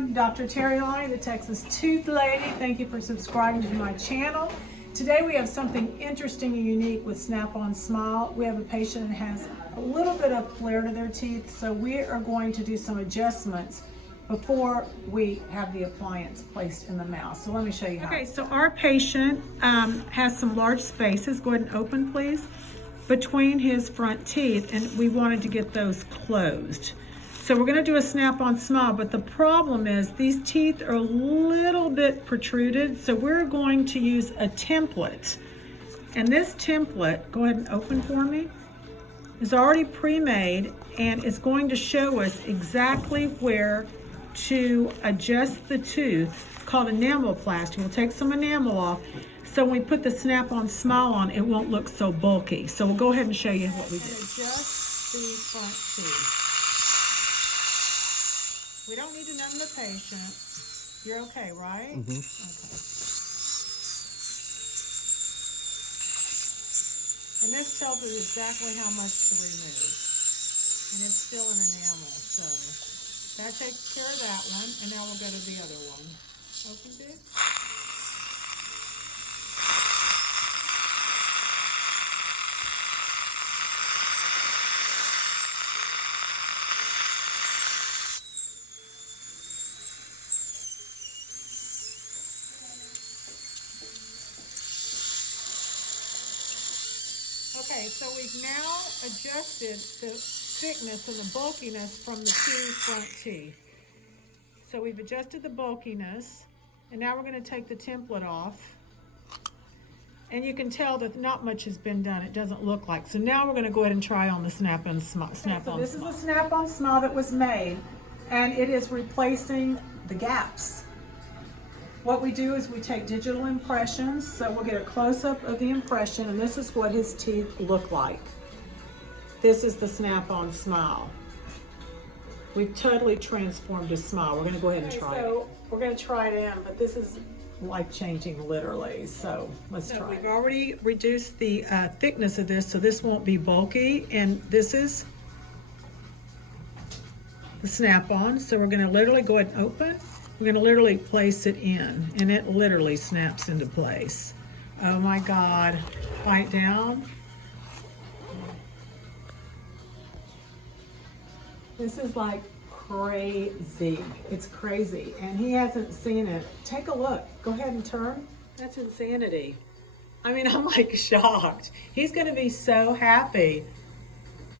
everyone, Dr. Terri Alani, the Texas Tooth Lady. Thank you for subscribing to my channel. Today we have something interesting and unique with Snap-on Smile. We have a patient that has a little bit of flare to their teeth, so we are going to do some adjustments before we have the appliance placed in the mouth. So let me show you how. Okay, so our patient has some large spaces, go ahead and open please, between his front teeth, and we wanted to get those closed. So we're gonna do a Snap-on Smile, but the problem is these teeth are a little bit protruded, so we're going to use a template. And this template, go ahead and open for me, is already pre-made and it's going to show us exactly where to adjust the tooth. It's called enamelplasty. We'll take some enamel off, so when we put the Snap-on Smile on, it won't look so bulky. So we'll go ahead and show you what we did. Adjust the front teeth. We don't need to numb the patient. You're okay, right? Mm-hmm. Okay. And this tells us exactly how much to remove. And it's still an enamel, so that takes care of that one. And now we'll go to the other one. Open big. Okay, so we've now adjusted the thickness and the bulkiness from the two front teeth. So we've adjusted the bulkiness, and now we're going to take the template off. And you can tell that not much has been done. It doesn't look like. So now we're going to go ahead and try on the Snap-on Smile. So this is a Snap-on Smile that was made, and it is replacing the gaps. What we do is we take digital impressions, so we'll get a close-up of the impression, and this is what his teeth look like. This is the Snap-on Smile. We've totally transformed his smile. We're gonna go ahead and try it. So we're gonna try it in, but this is life-changing literally, so let's try it. We've already reduced the thickness of this, so this won't be bulky, and this is the Snap-on, so we're gonna literally go ahead and open. We're gonna literally place it in, and it literally snaps into place. Oh my God, bite down. This is like crazy. It's crazy, and he hasn't seen it. Take a look, go ahead and turn. That's insanity. I mean, I'm like shocked. He's gonna be so happy